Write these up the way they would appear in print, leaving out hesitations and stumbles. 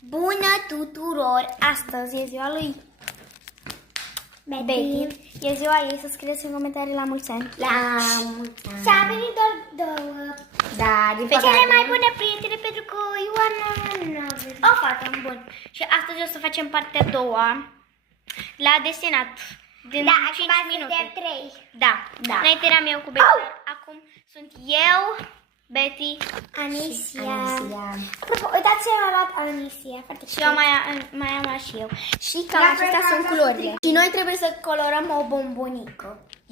Bună tuturor! Astăzi e ziua lui Betty. E ziua ei, să scrieți în comentarii la mulți ani. La mulți ani. Și-a venit doar două. Da, din Pe păcate. cele mai bune prietene, pentru că Ioana nu avea. O fată, bun. Și astăzi o să facem partea a doua la desenat. Din 5 minute. 3. Da. Da. Înainte eram eu cu Betty. Acum sunt eu, Betty, Anisia. Apropo, uitați-vă, am luat Anisia. Și eu mai am și eu. Și cam acestea sunt culorile. Și noi trebuie să colorăm o bombonică.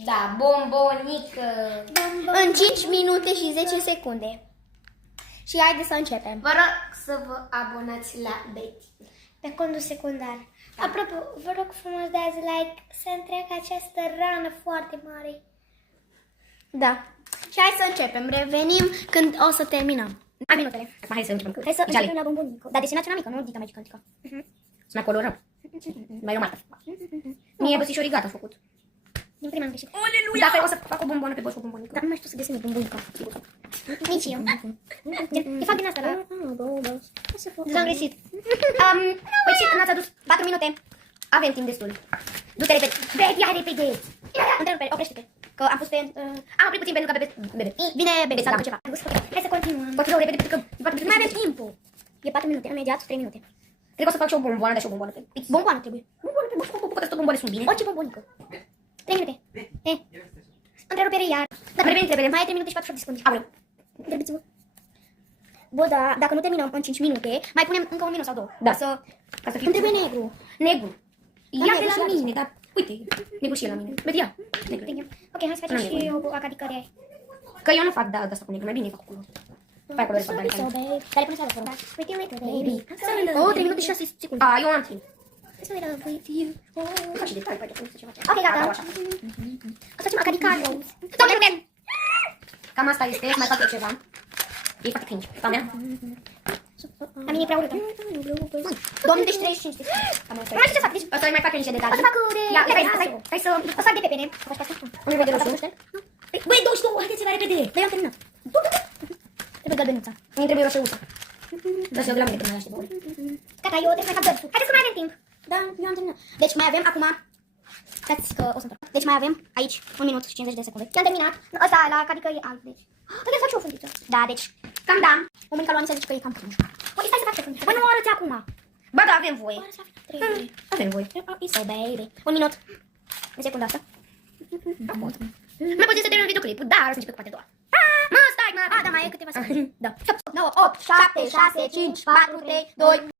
Da, bombonică. În 5 minute și 10 secunde. Și haideți să începem. Vă rog să vă abonați la Betty. Pe contul secundar. Apropo, vă rog frumos, dați like să întreagă această rană foarte mare. Da. Și hai să începem. Revenim când o să terminăm. Am minutele. Acum hai să începem. Hai să începem la bombonică. Dar desenați una mică, nu dita mai gigantică. Să mai colorăm. Mai rămată. Mie bățișorii gata făcut. Din prima am greșit. Aleluia! Dacă o să fac o bombonă pe boș cu bombonică. Dar nu mai știu să desenez bombonică. Nici eu. E fac din asta, da? Deja am greșit. Păi ce, n-ați adus 4 minute? Avem timp destul. Du-te repede. Betty, hai repede! Întrerupe, oprește-te. Că am pus pe... Am oprit puțin pentru că bebe. Vine bebe să aducă ceva. Hai să continuăm. Continuăm repede pentru că Mai avem timpul. E 4 minute, imediat 3 minute. Cred că o să fac și o bomboană, dar și o bomboană pe pix. Bomboană trebuie. Bomboană pe boș cu bucătă, tot bomboane sunt bine. Orice bombonică. 3 minute. Întrerupere iar. Dar repede. Mai ai 3 minute și 48 de secunde. Aoleu. Grăbiți-vă. Bă, da, dacă nu terminăm în 5 minute, mai punem încă 1 minut sau 2. Da. Ca să fie. Îmi trebuie negru. Negru. Ia negru de și la la mine, dar uite, negru și e la mine. Betty, ia. Negru. Ok, hai să facem și o acadicare. Că eu nu fac de asta cu negru, mai bine fac cu culori. Fai culori Dar fantare. le punem să le Pretty little baby. Oh, 3 minute și 6 secunde. A, eu am timp. So in love with you. Faci și detalii, face cum se face. Ok, gata. Așa. O să facem acadicare. Doamne, cam asta este, mai fac eu ceva. E foarte cringe. Doamne. La mine e prea urâtă. Doamne, deci 35 de secunde. Nu mai știu ce fac, deci... O să mai fac eu niște O detalii. să fac de... Ia, Hai să... O să fac de pepene. Unde vede roșu? Băi, 22, haideți mai repede. Dar eu am terminat. Trebuie galbenuța. Mie trebuie roșeuța. Da, și eu de la mine până la aștept. Gata, eu trebuie să mai fac dărsul. Haideți că mai avem timp. Da, eu am terminat. Deci mai avem acum... Stați că o să întorc. Deci mai avem aici 1 minut și 50 de secunde. Eu am terminat. Ăsta la cadică e alb, deci. Trebuie să faci o fundiță. Da, deci. Cam da. Oamenii ca luani se zice că e cam cringe. Păi stai să fac pe fundiță. Bă, nu o arăți acum. Ba da, avem voie. Avem voie. So baby. 1 minut. De secunda asta. Mai putem să terminăm videoclipul, dar să începe cu partea a doua. Mă, stai, mă. Da, mai e câteva secunde. Da. 9, 8, 7, 6, 5, 4, 3, 2,